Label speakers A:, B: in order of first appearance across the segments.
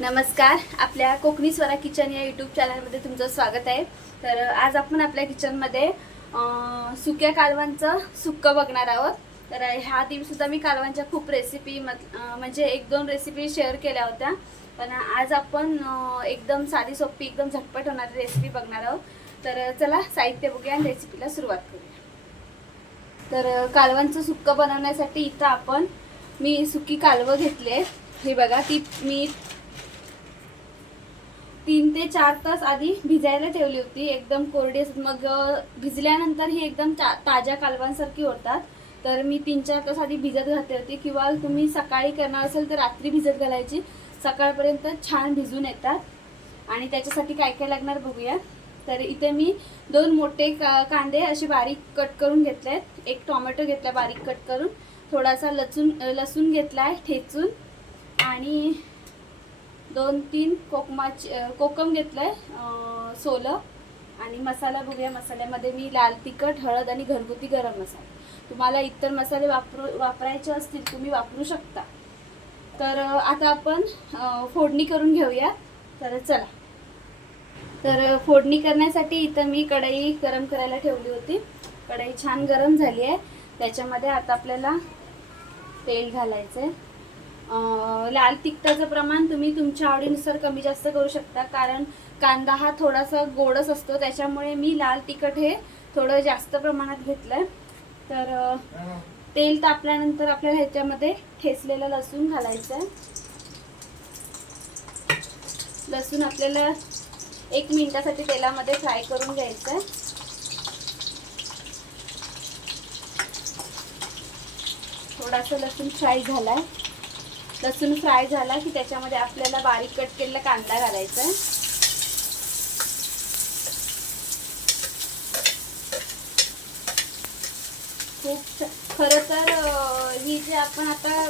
A: नमस्कार. आपल्या कोकणी स्वरा किचन या यूट्यूब चॅनलमध्ये तुमचं स्वागत आहे. तर आज आपण आपल्या किचनमध्ये सुक्या कालवांचं सुक्क बघणार आहोत. तर ह्या दिवसुद्धा मी कालवांच्या खूप रेसिपी म्हणजे एक दोन रेसिपी शेअर केल्या होत्या. पण आज आपण एकदम साधी सोपी एकदम झटपट होणारी रेसिपी बघणार आहोत. तर चला साहित्य बघूया आणि रेसिपीला सुरुवात करूया. तर कालवांचं सुक्क बनवण्यासाठी इथं आपण मी सुकी कालवं घेतली आहे हे बघा ती मी तीन ते चार तास आधी भिजायला ठेवली होती. एकदम कोरडी असत मग भिजल्यानंतर ही एकदम ताज्या कालवांसारखी होतात. तर मी तीन चार तास आधी भिजत घातली होती. किंवा तुम्ही सकाळी करणार असेल तर रात्री भिजत घालायची. सकाळपर्यंत छान भिजून येतात. आणि त्याच्यासाठी काय काय लागणार बघूया तर इथे मी दोन मोठे का कांदे असे बारीक कट करून घेतले आहेत एक टोमॅटो घेतला बारीक कट करून. थोडासा लसूण लसूण घेतला आहे ठेचून. आणि दोन तीन कोकमाची कोकम घेतलं आहे सोलं. आणि मसाला बघूया. मसाल्यामध्ये मी लाल तिखट हळद आणि घरगुती गरम मसाला. तुम्हाला इतर मसाले वापरू वापरायचे असतील तुम्ही वापरू शकता. तर आता आपण फोडणी करून घेऊया. तर चला. तर फोडणी करण्यासाठी इथं मी कढई गरम करायला ठेवली होती. कढई छान गरम झाली आहे. त्याच्यामध्ये आता आपल्याला तेल घालायचं आहे लाल तिखटाचं प्रमाण तुम्ही तुमच्या आवडीनुसार कमी जास्त करू शकता. कारण कांदा हा थोडासा गोडच असतो. त्याच्यामुळे मी लाल तिखट हे थोडं जास्त प्रमाणात घेतलं आहे तर तेल तापल्यानंतर आपल्याला ह्याच्यामध्ये ठेचलेलं लसूण घालायचं आहे लसूण आपल्याला एक मिनिटासाठी तेलामध्ये फ्राय करून घ्यायचं आहे थोडासा लसूण फ्राय झालाय. लसूण फ्राय झाला की त्याच्यामध्ये आपल्याला बारीक कट केलेला कांदा घालायचा. खूप खरं तर ही जे आपण आता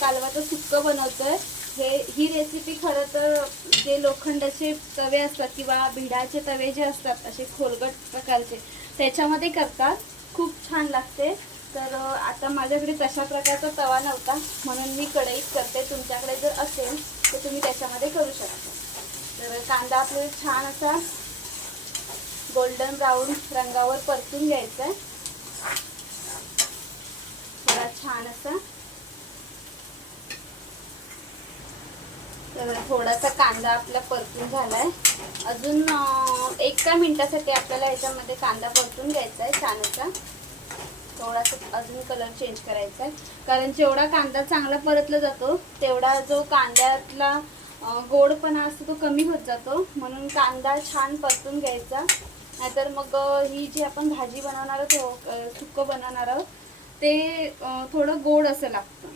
A: कालवाचं सुक्क बनवतोय हे ही रेसिपी खरं तर जे लोखंडाचे तवे असतात किंवा भिडाचे तवे जे असतात असे खोलगट प्रकारचे त्याच्यामध्ये करतात. खूप छान लागते. तर आता माझ्याकडे तशा प्रकारचा तवा नव्हता. म्हणून मी कढईत करते. तुमच्याकडे जर असेल तर तुम्ही त्याच्यामध्ये करू शकता. तर कांदा आपल्याला छान असा गोल्डन ब्राऊन रंगावर परतून घ्यायचा आहे. थोडा छान असा. तर थोडासा कांदा आपला परतून झालाय. अजून एका मिनिटासाठी आपल्याला ह्याच्यामध्ये कांदा परतून घ्यायचा आहे. छान असा. थोडासा अजून कलर चेंज करायचा आहे. कारण जेवढा कांदा चांगला परतला जातो तेवढा जो कांद्यातला गोडपणा असतो तो कमी होत जातो. म्हणून कांदा छान परतून घ्यायचा. नाहीतर मग ही जी आपण भाजी बनवणार आहोत हो, अं, सुक्क बनवणार आहोत ते थोडं गोड असं लागतं.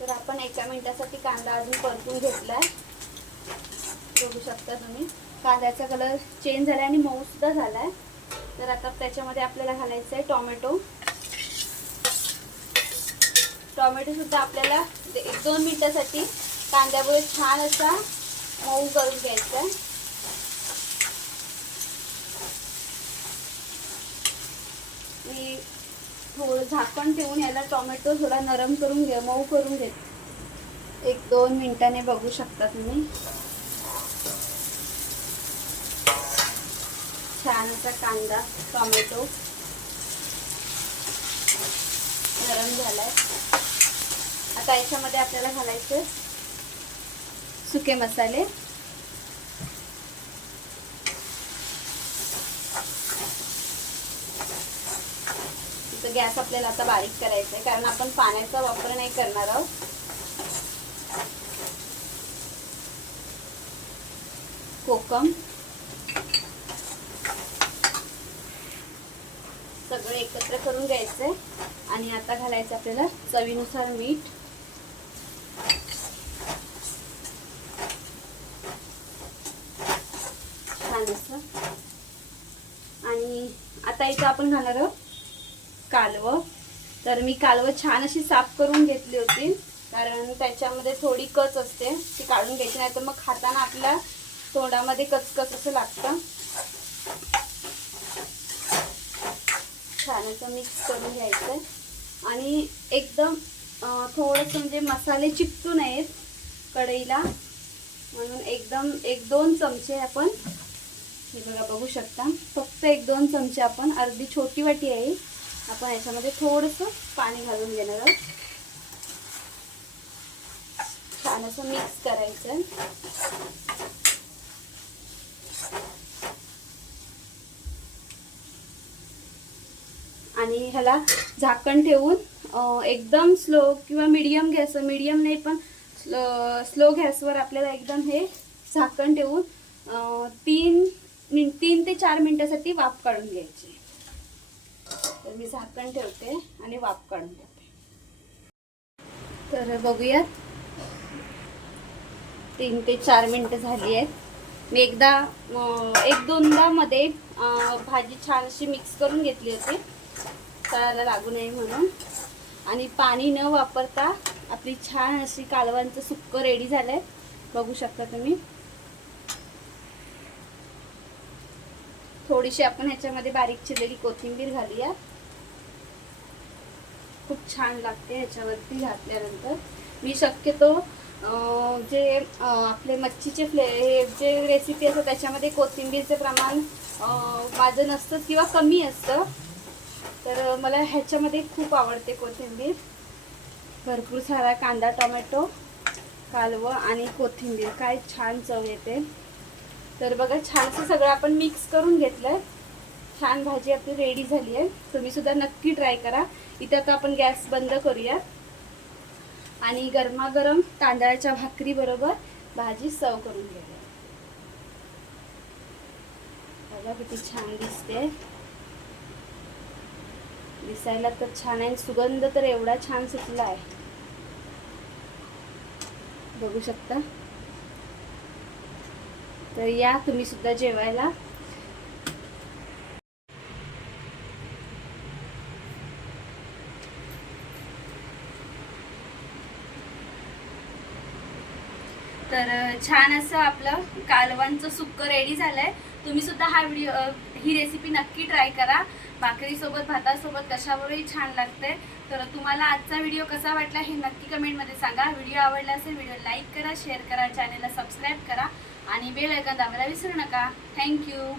A: तर आपण एका मिनिटासाठी कांदा अजून परतून घेतलाय. बघू शकता तुम्ही. कांद्याचा कलर चेंज झालाय आणि मऊ सुद्धा झालाय. तर आता त्याच्यामध्ये आपल्याला घालायचं आहे टोमॅटो. टोमॅटो सुद्धा आपल्याला म्हणजे एक दोन मिनिटासाठी कांद्यामुळे छान असा मऊ करून घ्यायचा आहे. मी थोडं झाकण ठेवून याला टोमॅटो थोडा नरम करून घे मऊ करून घेत. एक दोन मिनिटाने बघू शकता तुम्ही. छान असा कांदा टोमॅटो. नरम झालाय. आता याच्यामध्ये आपल्याला घालायचे सुके मसाले. गॅस आपल्याला आता बारीक करायचा आहे कारण आपण पाण्याचा वापर नाही करणार आहोत. कोकम. सगळं एकत्र करून घ्यायचंय. आणि आता घालायचं आपल्याला चवीनुसार मीठ. छान असं. आणि आता इथं आपण घालणार आहोत कालवं. तर मी कालवं छान अशी साफ करून घेतली होती. कारण त्याच्यामध्ये थोडी कच असते. ती काढून घ्यायची नाही तर मग खाताना आपल्या तोंडामध्ये कचकच असं लागतं. छान असं मिक्स करून घ्यायचं आणि एकदम थोडंसं म्हणजे मसाले चिपटू नयेत कढईला. म्हणून एकदम एक दोन चमचे आपण हे बघा बघू शकता. फक्त एक दोन चमचे आपण अर्धी छोटी वाटी आहे आपण याच्यामध्ये थोडंसं पाणी घालून घेणार आहोत. छान असं मिक्स करायचं आणि ह्याला झाकण ठेवून एकदम स्लो किंवा मीडियम गॅस मीडियम नाही पण स्लो गॅसवर आपल्याला एकदम हे झाकण ठेवून तीन मिन तीन ते चार मिनटासाठी वाफ काढून घ्यायची. तर मी झाकण ठेवते आणि वाफ काढून घेते. तर बघूयात. तीन ते चार मिनटं झाली आहेत. मी एकदा एक दोनदा मध्ये भाजी छान अशी मिक्स करून घेतली होती. तळाला लागू नये म्हणून. आणि पाणी न वापरता आपली छान अशी कालवांचं सुक्क रेडी झालंय. बघू शकता तुम्ही. थोडीशी आपण ह्याच्यामध्ये बारीक चिरलेली कोथिंबीर घालूया. खूप छान लागते ह्याच्यावरती घातल्यानंतर. मी शक्यतो जे आपले मच्छीचे फ्ले हे जे रेसिपी असतात त्याच्यामध्ये कोथिंबीरचे प्रमाण माझं नसतं किंवा कमी असतं. तर मला ह्याच्यामध्ये खूप आवडते कोथिंबीर. भरपूर सारा कांदा टोमॅटो कालवं आणि कोथिंबीर. काय छान चव येते. तर बघा छानसं सगळं आपण मिक्स करून घेतलं छान भाजी आपली रेडी झाली आहे. तुम्हीसुद्धा नक्की ट्राय करा. इथं आता आपण गॅस बंद करूया. आणि गरमागरम तांदळाच्या भाकरीबरोबर भाजी सर्व करून घेऊया. बघा किती छान दिसते. दिसायला तर छान आहे सुगंध तर एवढा छान सुटला आहे. बघू शकता. तर या तुम्ही सुद्धा जेवायला. तर छान असं आपलं कालवांचं सुक्क रेडी झालंय. तुम्ही सुद्धा हा व्हिडिओ ही रेसिपी नक्की ट्राय करा. भाकरीसोबत भातासोबत कशावरही छान लागते तर तुम्हाला आजचा व्हिडिओ कसा वाटला हे नक्की कमेंटमध्ये सांगा. व्हिडिओ आवडला असेल व्हिडिओ लाईक करा शेअर करा चॅनलला सबस्क्राईब करा. आणि बेल ऐकन दाबायला विसरू नका. थँक्यू